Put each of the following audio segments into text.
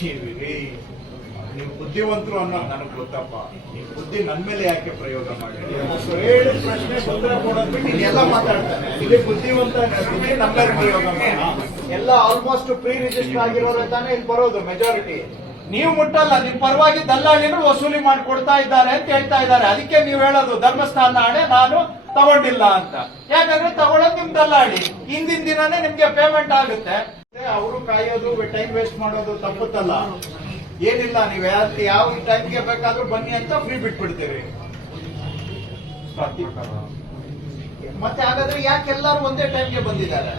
ಛೀವಿರಿ ನೀವು ಬುದ್ಧಿವಂತರು ಅನ್ನೋದು ನನಗೆ ಗೊತ್ತಪ್ಪ. ನೀವು ಬುದ್ಧಿ ನನ್ ಮೇಲೆ ಯಾಕೆ ಪ್ರಯೋಗ ಮಾಡಿ ಪ್ರಶ್ನೆ ತೊಂದರೆ ಕೊಡೋದ್ಬಿಟ್ಟು ಇನ್ನೆಲ್ಲ ಮಾತಾಡ್ತಾನೆ. ಇಲ್ಲಿ ಬುದ್ಧಿವಂತ ಬುದ್ಧಿ ನಮ್ಮ ಮೇಲೆ ಪ್ರಯೋಗ ಮಾಡ ಎಲ್ಲ ಆಲ್ಮೋಸ್ಟ್ ಪ್ರೀ ರಿಜಿಸ್ಟರ್ ಆಗಿರೋರೆ ತಾನೇ ಇಲ್ಲಿ ಬರೋದು ಮೆಜಾರಿಟಿ ನೀವು ಮುಟ್ಟಲ್ಲ ನಿಮ್ ಪರವಾಗಿ ದಲ್ಲಾಳಿಗಳು ವಸೂಲಿ ಮಾಡಿ ಕೊಡ್ತಾ ಇದ್ದಾರೆ ಅಂತ ಹೇಳ್ತಾ ಇದ್ದಾರೆ. ಅದಕ್ಕೆ ನೀವು ಹೇಳೋದು ಧರ್ಮಸ್ಥಾನ ಹಣೆ ನಾನು ತಗೊಂಡಿಲ್ಲ ಅಂತ. ಯಾಕಂದ್ರೆ ತಗೊಳ್ಳೋದು ನಿಮ್ ದಲ್ಲಾಳಿ. ಹಿಂದಿನ ದಿನನೇ ನಿಮ್ಗೆ ಪೇಮೆಂಟ್ ಆಗುತ್ತೆ. ಅವರು ಕಾಯೋದು ಟೈಮ್ ವೇಸ್ಟ್ ಮಾಡೋದು ತಪ್ಪುತ್ತಲ್ಲ. ಏನಿಲ್ಲ ನೀವು ಯಾವ ಯಾವ ಟೈಮ್ಗೆ ಬೇಕಾದ್ರೂ ಬನ್ನಿ ಅಂತ ಫ್ರೀ ಬಿಟ್ಬಿಡ್ತೀರಿ. ಮತ್ತೆ ಹಾಗಾದ್ರೆ ಯಾಕೆ ಎಲ್ಲರೂ ಒಂದೇ ಟೈಮ್ಗೆ ಬಂದಿದ್ದಾರೆ?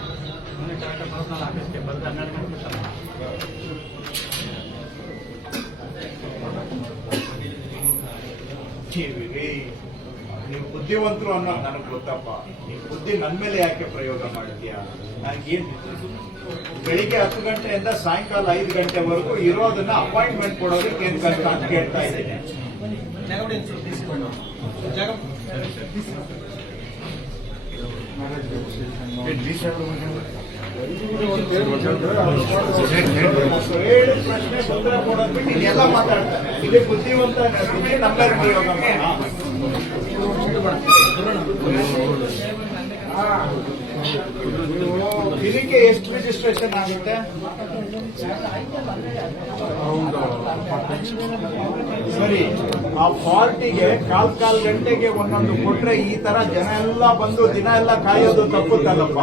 ಛೀವಿರಿ ನೀವು ಬುದ್ಧಿವಂತರು ಅನ್ನೋದು ನನಗೆ ಗೊತ್ತಪ್ಪ. ನೀವು ಬುದ್ಧಿ ನನ್ನ ಮೇಲೆ ಯಾಕೆ ಪ್ರಯೋಗ ಮಾಡ್ತೀಯಾ? ನನಗೇನು ಬೆಳಿಗ್ಗೆ ಹತ್ತು ಗಂಟೆಯಿಂದ ಸಾಯಂಕಾಲ ಐದು ಗಂಟೆವರೆಗೂ ಇರೋದನ್ನ ಅಪಾಯಿಂಟ್ಮೆಂಟ್ ಕೊಡೋದಕ್ಕೆ ಏನು ಕಷ್ಟ ಅಂತ ಕೇಳ್ತಾ ಇದ್ದೀನಿ. ಹೇಳಿದ ಪ್ರಶ್ನೆ ಉತ್ತರ ಕೊಡೋದ್ ಇದೆಲ್ಲ ಮಾತಾಡ್ತಾರೆ ಇದೇ ಬುದ್ಧಿವಂತ ಮಾಡ ಇದಕ್ಕೆ ಎಷ್ಟು ರಿಜಿಸ್ಟ್ರೇಷನ್ ಆಗುತ್ತೆ? ಸರಿ, ಆ ಫಾಲ್ಟಿಗೆ ಕಾಲ್ ಕಾಲ್ ಗಂಟೆಗೆ ಒಂದೊಂದು ಕೊಟ್ರೆ ಈ ತರ ಜನ ಎಲ್ಲ ಬಂದು ದಿನ ಎಲ್ಲ ಕಾಯೋದು ತಪ್ಪುತ್ತಲ್ಲಪ್ಪ?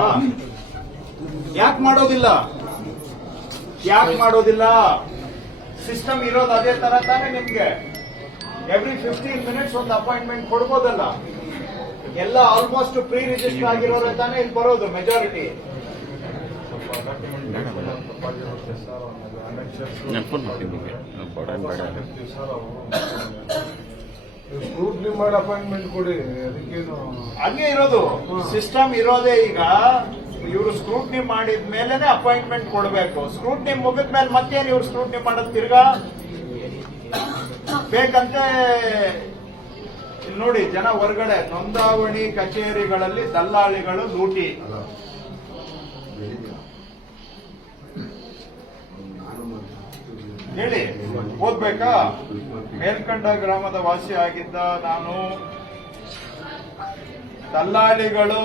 ಯಾಕೆ ಮಾಡೋದಿಲ್ಲ? ಯಾಕೆ ಮಾಡೋದಿಲ್ಲ? ಸಿಸ್ಟಮ್ ಇರೋದು ಅದೇ ತರ ತಾನೇ ನಿಮ್ಗೆ. ಎವ್ರಿ ಫಿಫ್ಟೀನ್ ಮಿನಿಟ್ಸ್ ಒಂದು ಅಪಾಯಿಂಟ್ಮೆಂಟ್ ಕೊಡ್ಬೋದಲ್ಲ. ಎಲ್ಲ ಆಲ್ಮೋಸ್ಟ್ ಪ್ರೀ ರಿಜಿಸ್ಟರ್ ಆಗಿರೋರೆ ತಾನೇ ಇಲ್ಲಿ ಬರೋದು ಮೆಜಾರಿಟಿ ಮಾಡಿ ಅಪಾಯಿಂಟ್ಮೆಂಟ್ ಕೊಡಿ ಅದಕ್ಕೇನು ಹಂಗೆ ಇರೋದು. ಸಿಸ್ಟಮ್ ಇರೋದೇ ಈಗ. ಇವರು ಸ್ಕ್ರೂಟ್ನಿ ಮಾಡಿದ ಮೇಲೆನೆ ಅಪಾಯಿಂಟ್ಮೆಂಟ್ ಕೊಡಬೇಕು. ಸ್ಕ್ರೂಟ್ನಿ ಮುಗಿದ ಮೇಲೆ ಮತ್ತೇನು ಇವ್ರು ಸ್ಕ್ರೂಟ್ನಿ ಮಾಡೋದು ತಿರ್ಗಾ? ಬೇಕಂತೆ ನೋಡಿ ಜನ ಹೊರಗಡೆ ನೋಂದಾವಣಿ ಕಚೇರಿಗಳಲ್ಲಿ ದಲ್ಲಾಳಿಗಳು ಲೂಟಿ. ಹೇಳಿ ಓದ್ಬೇಕಾ? ಮೇಲ್ಕಂಡ ಗ್ರಾಮದ ವಾಸಿ ಆಗಿದ್ದ ನಾನು. ದಲ್ಲಾಳಿಗಳು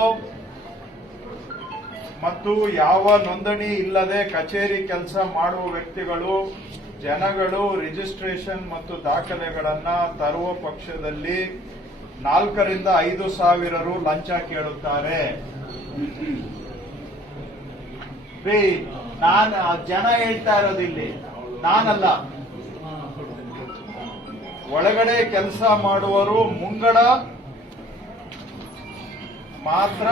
ಮತ್ತು ಯಾವ ನೋಂದಣಿ ಇಲ್ಲದೆ ಕಚೇರಿ ಕೆಲಸ ಮಾಡುವ ವ್ಯಕ್ತಿಗಳು, ಜನಗಳು ರಿಜಿಸ್ಟ್ರೇಷನ್ ಮತ್ತು ದಾಖಲೆಗಳನ್ನು ತರುವ ಪಕ್ಷದಲ್ಲಿ ನಾಲ್ಕರಿಂದ ಐದು ಸಾವಿರ ರು ಲಂಚ ಕೇಳುತ್ತಾರೆ. ನಾನು ಜನ ಹೇಳ್ತಾ ಇರೋದು ಇಲ್ಲಿ. ನಾನಲ್ಲ. ಒಳಗಡೆ ಕೆಲಸ ಮಾಡುವರು ಮುಂಗಡ ಮಾತ್ರ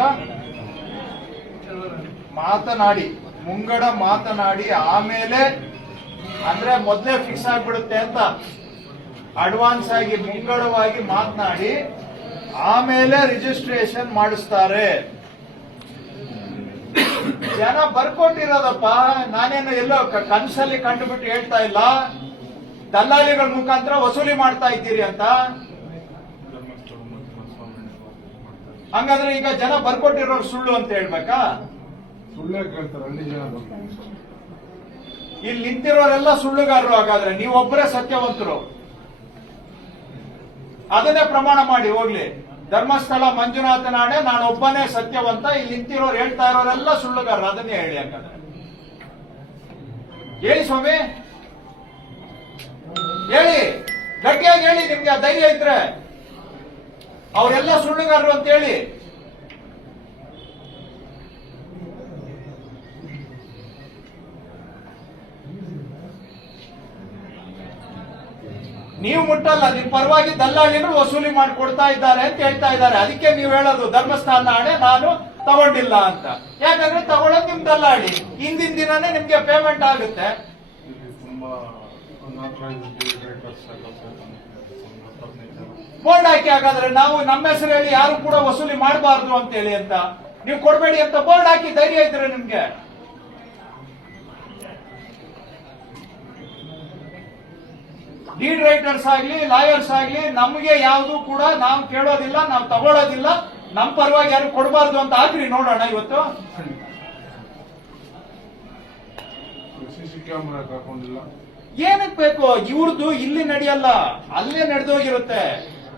ಮಾತನಾಡಿ, ಮುಂಗಡ ಮಾತನಾಡಿ ಆಮೇಲೆ ಅಂದ್ರೆ ಮೊದಲೇ ಫಿಕ್ಸ್ ಆಗ್ಬಿಡುತ್ತೆ ಅಂತ ಅಡ್ವಾನ್ಸ್ ಆಗಿ ಮುಂಗಡವಾಗಿ ಮಾತನಾಡಿ ಆಮೇಲೆ ರಿಜಿಸ್ಟ್ರೇಷನ್ ಮಾಡಿಸ್ತಾರೆ. ಜನ ಬರ್ಕೊಟ್ಟಿರೋದಪ್ಪ, ನಾನೇನು ಎಲ್ಲೋ ಕನಸಲ್ಲಿ ಕಂಡುಬಿಟ್ಟು ಹೇಳ್ತಾ ಇಲ್ಲ. ದಲ್ಲಾಳಿಗಳ ಮುಖಾಂತರ ವಸೂಲಿ ಮಾಡ್ತಾ ಇದ್ದೀರಿ ಅಂತ. ಹಂಗಾದ್ರೆ ಈಗ ಜನ ಬರ್ಕೊಟ್ಟಿರೋರು ಸುಳ್ಳು ಅಂತ ಹೇಳ್ಬೇಕಾ? ಸುಳ್ಳೇ ಹಳ್ಳಿ ಜನ. ಇಲ್ಲಿ ನಿಂತಿರೋರೆಲ್ಲ ಸುಳ್ಳುಗಾರರು ಹಾಗಾದ್ರೆ ನೀವೊಬ್ಬರೇ ಸತ್ಯವಂತರು. ಅದನ್ನೇ ಪ್ರಮಾಣ ಮಾಡಿ ಹೋಗ್ಲಿ. ಧರ್ಮಸ್ಥಳ ಮಂಜುನಾಥ ನಾಡೆ ನಾನೊಬ್ಬನೇ ಸತ್ಯವಂತ ಇಲ್ಲಿ ನಿಂತಿರೋರು ಹೇಳ್ತಾ ಇರೋರೆಲ್ಲ ಸುಳ್ಳುಗಾರರು ಅದನ್ನೇ ಹೇಳಿ ಹಾಗಾದ್ರೆ. ಹೇಳಿ ಸ್ವಾಮಿ. ಹೇಳಿ. ಗಟ್ಟಿಯಾಗಿ ಹೇಳಿ ನಿಮ್ಗೆ ಧೈರ್ಯ ಇದ್ರೆ. ಅವರೆಲ್ಲ ಸುಳ್ಳುಗಾರರು ಅಂತ ಹೇಳಿ ನೀವು ಮುಟ್ಟಲ್ಲ ನಿಮ್ ಪರವಾಗಿ ದಲ್ಲಾಳಿಗಳು ವಸೂಲಿ ಮಾಡಿ ಕೊಡ್ತಾ ಇದ್ದಾರೆ ಅಂತ ಹೇಳ್ತಾ ಇದ್ದಾರೆ. ಅದಕ್ಕೆ ನೀವು ಹೇಳೋದು, ಧರ್ಮಸ್ಥಾನ ಹಣೆ ನಾನು ತಗೊಂಡಿಲ್ಲ ಅಂತ. ಯಾಕಂದ್ರೆ ತಗೊಳ್ಳೋದು ನಿಮ್ ದಲ್ಲಾಳಿ. ಹಿಂದಿನ ದಿನನೇ ನಿಮ್ಗೆ ಪೇಮೆಂಟ್ ಆಗುತ್ತೆ ಇಲ್ಲಿ ತುಂಬಾ unauthorized directors ಕೆಲಸ ಮಾಡ್ತಾರೆ. ಒಂದು ಹತ್ತು ಹದಿನೈದು ಜನ. ಬೋರ್ಡ್ ಹಾಕಿ ಹಾಗಾದ್ರೆ ನಾವು ನಮ್ಮ ಹೆಸರು ಹೇಳಿ ಯಾರು ಕೂಡ ವಸೂಲಿ ಮಾಡಬಾರ್ದು ಅಂತ ಹೇಳಿ ಅಂತ ನೀವು ಕೊಡಬೇಡಿ ಅಂತ ಬೋರ್ಡ್ ಹಾಕಿ ಧೈರ್ಯ ಇದ್ರೆ ನಿಮ್ಗೆ. ಲೀಡ್ ರೈಟರ್ಸ್ ಆಗ್ಲಿ ಲಾಯರ್ಸ್ ಆಗ್ಲಿ ನಮಗೆ ಯಾವುದು ಕೂಡ ನಾವು ಕೇಳೋದಿಲ್ಲ ನಾವು ತಗೊಳ್ಳೋದಿಲ್ಲ ನಮ್ಮ ಪರವಾಗಿ ಯಾರು ಕೊಡಬಾರ್ದು ಅಂತ ಹಾಕ್ರಿ ನೋಡೋಣ ಇವತ್ತು. ಏನಕ್ಕೆ ಬೇಕು? ಇವ್ರದ್ದು ಇಲ್ಲಿ ನಡೆಯಲ್ಲ ಅಲ್ಲೇ ನಡೆದೋಗಿರುತ್ತೆ.